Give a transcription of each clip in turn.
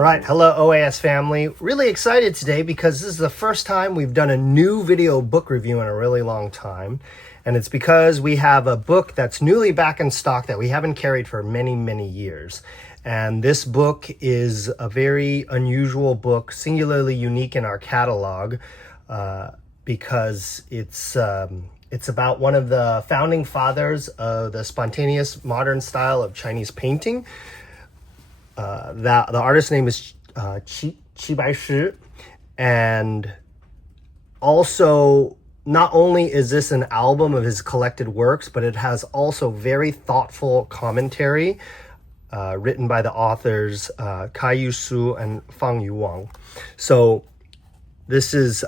All right, hello OAS family. Really excited today because this is the first time we've done a new video book review in a really long time. And it's because we have a book that's newly back in stock that we haven't carried for many, many years. And this book is a very unusual book, singularly unique in our catalog, because it's about one of the founding fathers of the spontaneous modern style of Chinese painting. The artist's name is Baishi, and also not only is this an album of his collected works, but it has also very thoughtful commentary written by the authors Kai Su and Fang Yuwang. So this is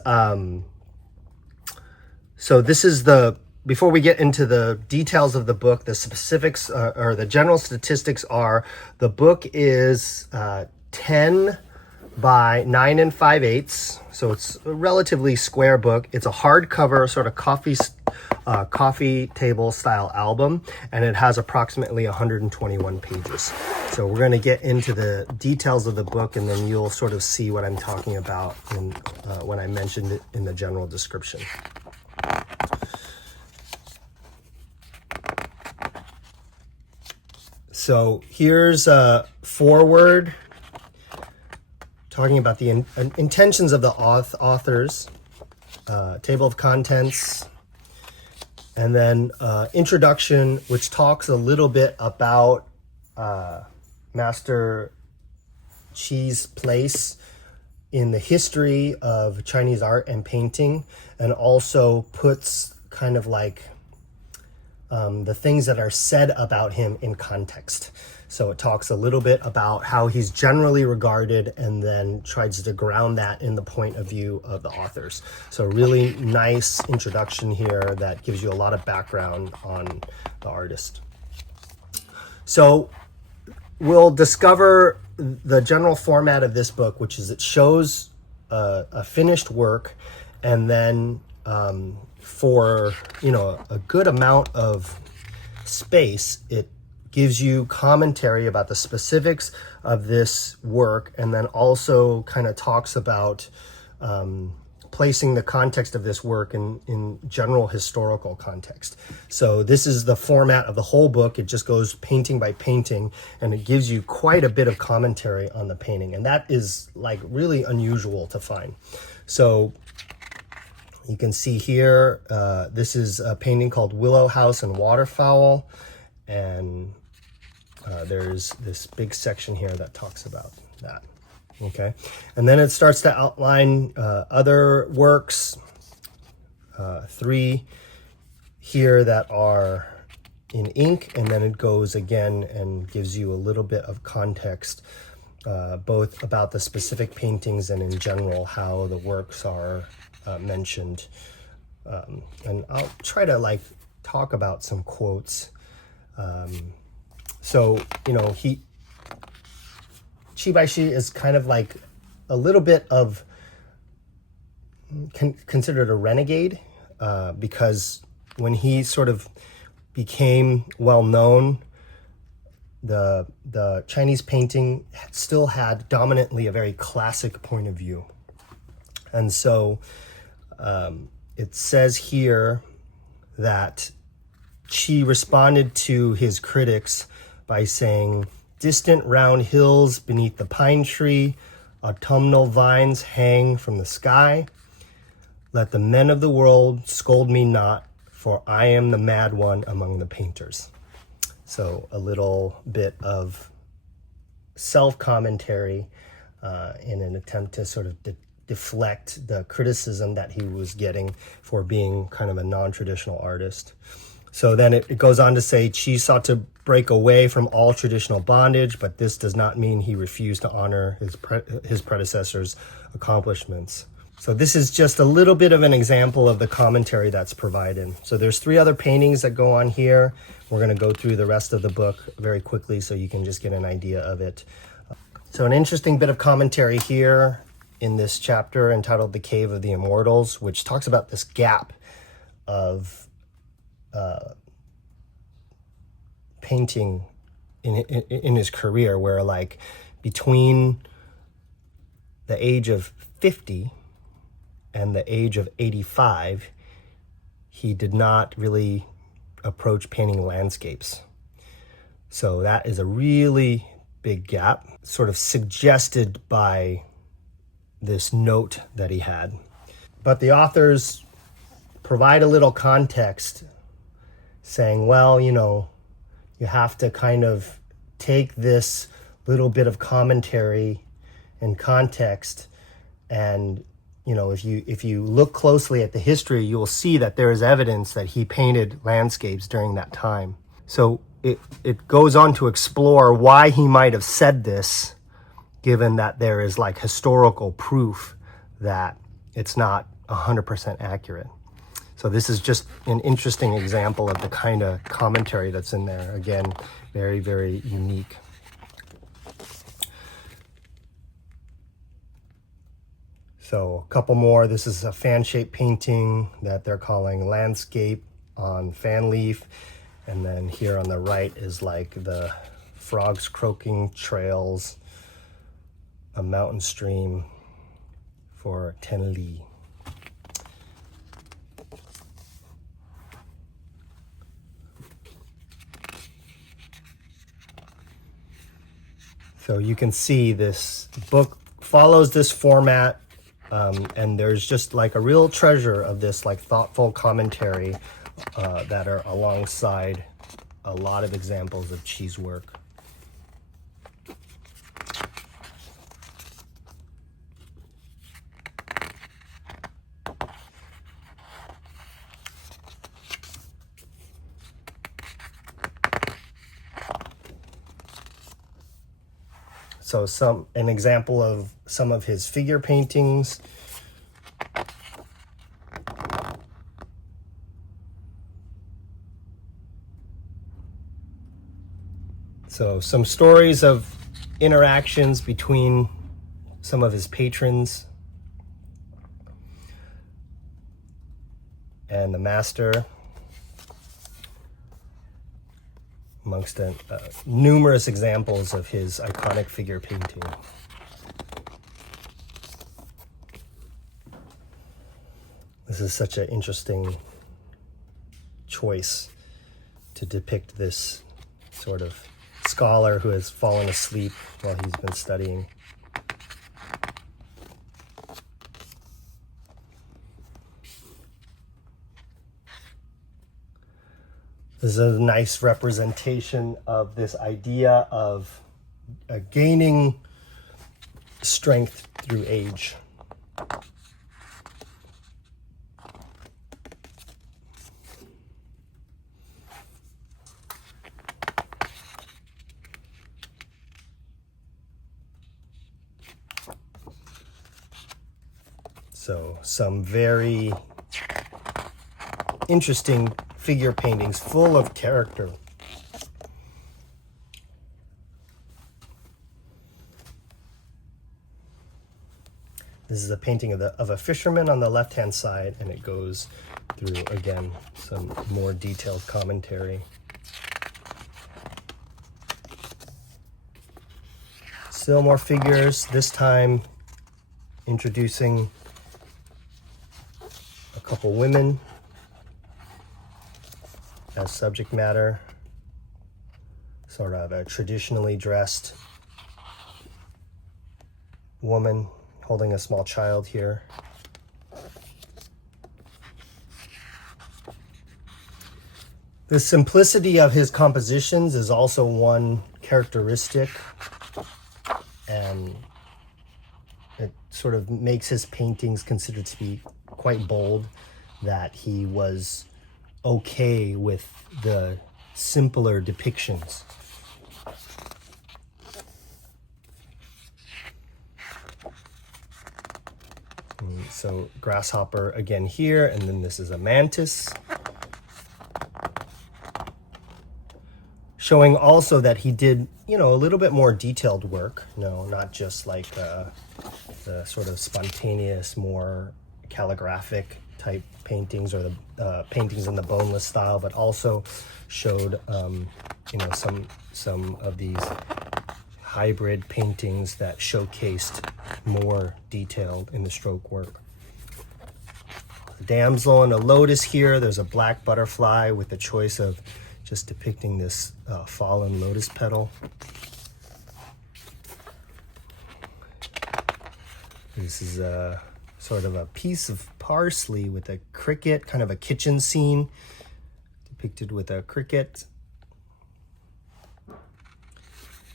before we get into the details of the book, the specifics or the general statistics are the book is 10 by 9 5/8, so it's a relatively square book. It's a hardcover, sort of coffee table style album, and it has approximately 121 pages. So we're going to get into the details of the book, and then you'll sort of see what I'm talking about when I mentioned it in the general description. So here's a foreword talking about the intentions of the authors, table of contents, and then introduction, which talks a little bit about Master Qi's place in the history of Chinese art and painting, and also puts kind of like the things that are said about him in context. So it talks a little bit about how he's generally regarded and then tries to ground that in the point of view of the authors. So really nice introduction here that gives you a lot of background on the artist. So we'll discover the general format of this book, which is it shows a finished work, and then for a good amount of space, it gives you commentary about the specifics of this work, and then also kind of talks about placing the context of this work in general historical context. So this is the format of the whole book. It just goes painting by painting, and it gives you quite a bit of commentary on the painting, and that is like really unusual to find. So you can see here, this is a painting called Willow House and Waterfowl, and there's this big section here that talks about that. Okay, and then it starts to outline other works, 3 here that are in ink, and then it goes again and gives you a little bit of context, both about the specific paintings and in general how the works are mentioned. And I'll try to talk about some quotes. So Baishi is kind of like a little bit of considered a renegade, because when he sort of became well known, the Chinese painting still had dominantly a very classic point of view. And so it says here that Qi responded to his critics by saying, "Distant round hills beneath the pine tree, autumnal vines hang from the sky. Let the men of the world scold me not, for I am the mad one among the painters." So a little bit of self-commentary in an attempt to sort of deflect the criticism that he was getting for being kind of a non-traditional artist. So then it goes on to say, Qi sought to break away from all traditional bondage, but this does not mean he refused to honor his predecessors' accomplishments. So this is just a little bit of an example of the commentary that's provided. So there's 3 other paintings that go on here. We're going to go through the rest of the book very quickly so you can just get an idea of it. So an interesting bit of commentary here in this chapter entitled The Cave of the Immortals, which talks about this gap of painting in his career, where between the age of 50 and the age of 85, he did not really approach painting landscapes. So that is a really big gap, sort of suggested by this note that he had. But the authors provide a little context saying, well, you know, you have to kind of take this little bit of commentary and context, and you know, if you look closely at the history, you will see that there is evidence that he painted landscapes during that time. So it goes on to explore why he might have said this, given that there is like historical proof that it's not 100% accurate. So this is just an interesting example of the kind of commentary that's in there. Again, very, very unique. So a couple more. This is a fan-shaped painting that they're calling Landscape on Fan Leaf. And then here on the right is like the frogs croaking trails, a mountain stream for 10 li. So you can see this book follows this format, and there's just like a real treasure of this like thoughtful commentary that are alongside a lot of examples of Qi's work. So an example of some of his figure paintings. So some stories of interactions between some of his patrons and the master, amongst numerous examples of his iconic figure painting. This is such an interesting choice to depict this sort of scholar who has fallen asleep while he's been studying. This is a nice representation of this idea of gaining strength through age. So some very interesting figure paintings full of character. This is a painting of a fisherman on the left-hand side, and it goes through, again, some more detailed commentary. Still more figures, this time introducing a couple women as subject matter, sort of a traditionally dressed woman holding a small child here. The simplicity of his compositions is also one characteristic, and it sort of makes his paintings considered to be quite bold, that he was okay with the simpler depictions. So grasshopper again here, and then this is a mantis. Showing also that he did, you know, a little bit more detailed work, not just like the sort of spontaneous, more calligraphic type paintings, or the paintings in the boneless style, but also showed some of these hybrid paintings that showcased more detailed in the stroke work. A damsel and a lotus here. There's a black butterfly with the choice of just depicting this fallen lotus petal. This is a sort of a piece of parsley with a cricket, kind of a kitchen scene depicted with a cricket.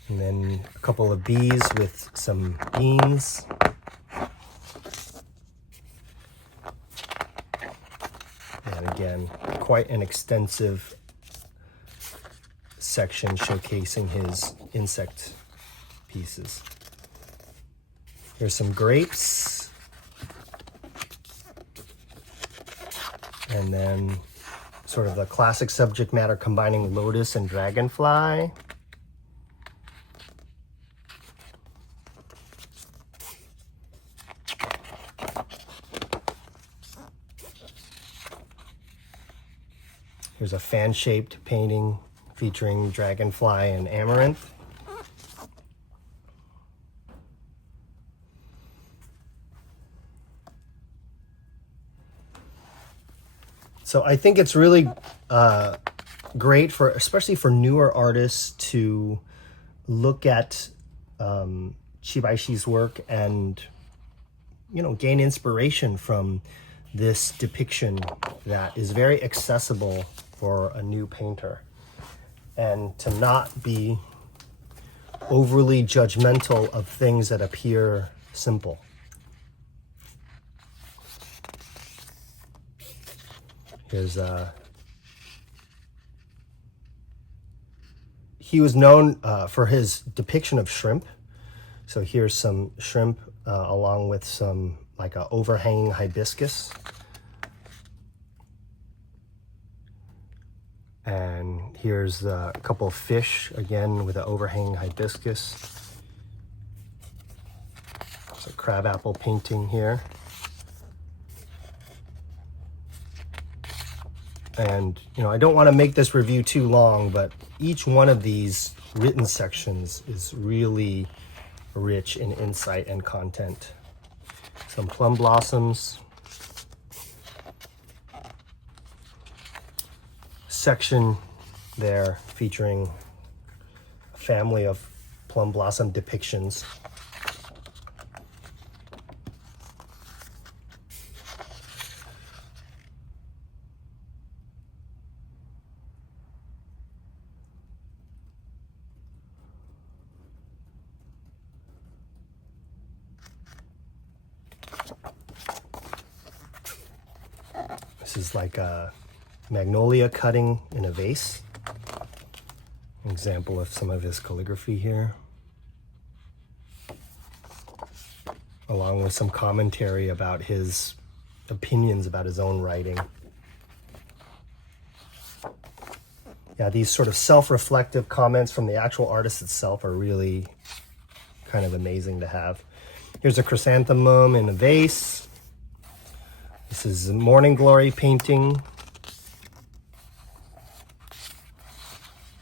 And then a couple of bees with some beans. And again, quite an extensive section showcasing his insect pieces. Here's some grapes. And then sort of the classic subject matter combining lotus and dragonfly. Here's a fan-shaped painting featuring dragonfly and amaranth. So I think it's really great for, especially for newer artists, to look at Baishi's work and, you know, gain inspiration from this depiction that is very accessible for a new painter, and to not be overly judgmental of things that appear simple. Here's he was known for his depiction of shrimp. So here's some shrimp along with some like a overhanging hibiscus. And here's a couple of fish again with an overhanging hibiscus. There's a crabapple painting here. And, you know, I don't want to make this review too long, but each one of these written sections is really rich in insight and content. Some plum blossoms. Section there featuring a family of plum blossom depictions. This is like a magnolia cutting in a vase. An example of some of his calligraphy here. Along with some commentary about his opinions about his own writing. Yeah, these sort of self-reflective comments from the actual artist itself are really kind of amazing to have. Here's a chrysanthemum in a vase. This is a Morning Glory painting.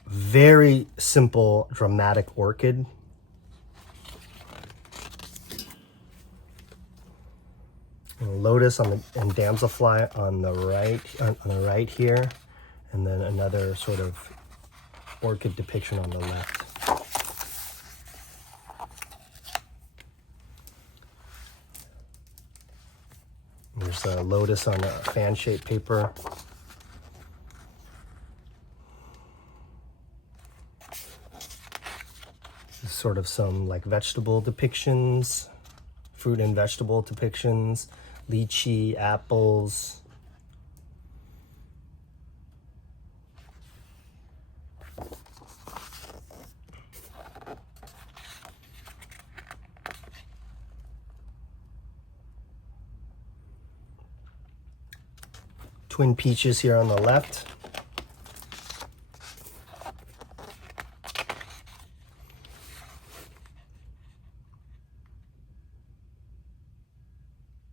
Very simple, dramatic orchid. And a lotus on the, and damselfly on the right here, and then another sort of orchid depiction on the left. There's a lotus on a fan-shaped paper. Sort of some like vegetable depictions, fruit and vegetable depictions, lychee, apples. Twin peaches here on the left.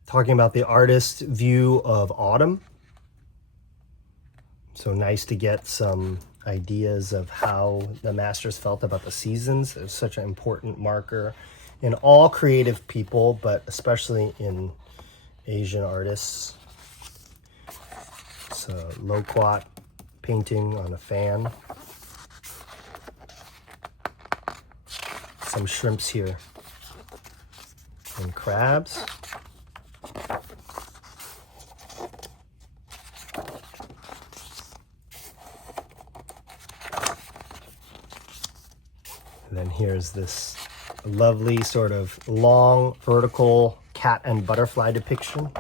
Talking about the artist's view of autumn. So nice to get some ideas of how the masters felt about the seasons. It's such an important marker in all creative people, but especially in Asian artists. It's a loquat painting on a fan. Some shrimps here and crabs. And then here's this lovely sort of long vertical cat and butterfly depiction.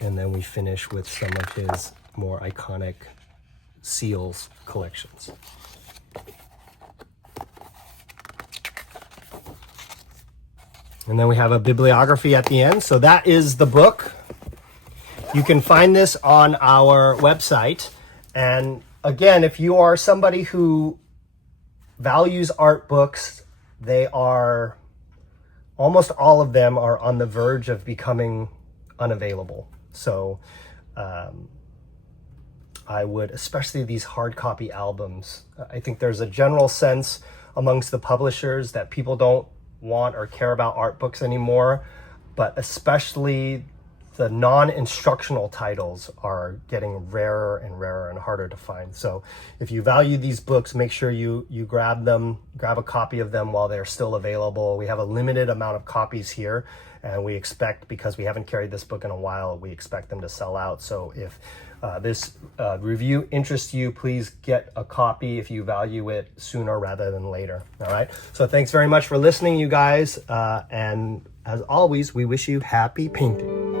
And then we finish with some of his more iconic seals collections. And then we have a bibliography at the end. So that is the book. You can find this on our website. And again, if you are somebody who values art books, they are, almost all of them are on the verge of becoming unavailable. So I would, especially these hard copy albums, I think there's a general sense amongst the publishers that people don't want or care about art books anymore, but especially the non-instructional titles are getting rarer and rarer and harder to find. So if you value these books, make sure you grab them, grab a copy of them while they're still available. We have a limited amount of copies here, and we expect, because we haven't carried this book in a while, we expect them to sell out. So if this review interests you, please get a copy if you value it sooner rather than later. All right. So thanks very much for listening, you guys. And as always, we wish you happy painting.